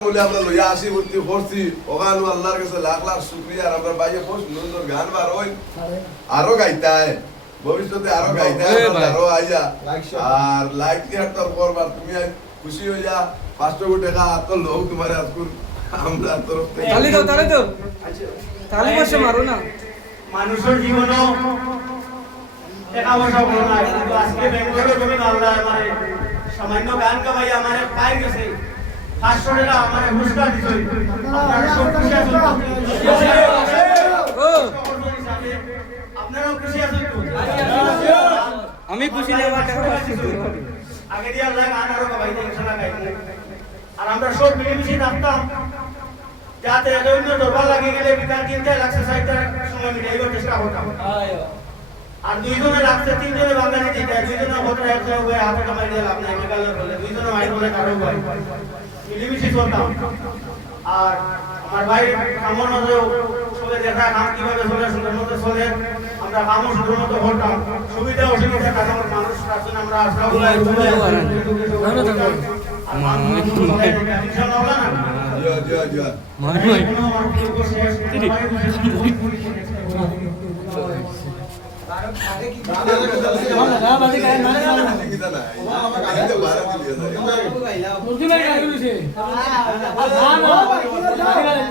বলে আমরা লইয়া আসি ভর্তি করছি। ওখানে আল্লাহর কাছে লাখ লাখ শুক্রিয়া। আর আমরা বাইরে খুব সুন্দর গান বার হই আরও গাইতে ভবিষ্যতে আরও গাইতে ওই ভাই। আরও আইয়া। আর লাইক কি একটা করবার তুমি খুশি হয়ে যা পাঁচশো কোটি টাকা তো লোক তোমার আজকুর। আমরা তরফ থেকে তালি দাও তালি দাও। তালি বসে মারো না। মানুষের জীবনও টাকা পয়সা বড় না আজকে বেঙ্গলের জমিন আল্লাহ আমার সামান্য গান গাবাই আমার পাই গেছে। আমি খুশি আরও আমরা সব মিলেমিশে থাকতাম। যাতে এত অন্য দরবার লাগিয়ে গেলে বিকাল তিনটায় লাগছে সাইডটার সময় মিলাইবার চেষ্টা করতাম। আর দুইজনে লাগছে, তিনজনে বাঙালি দুইজনে ভোটার একজন হয়ে হাতে কামাই দিয়ে লাভ নাই বলে। দুইজনে বলে, কারও মিলেমিশে চলতাম আর আমার ভাই কামর মতো সবে দেখা কাম কীভাবে চলে সুন্দর মতো চলে আমরা কামও সুন্দর মতো করতাম সুবিধা অসুবিধা কাজ আমার মানুষ তার জন্য আমরা আশরাফুল্লাহ ইনশাআল্লাহ না? છે.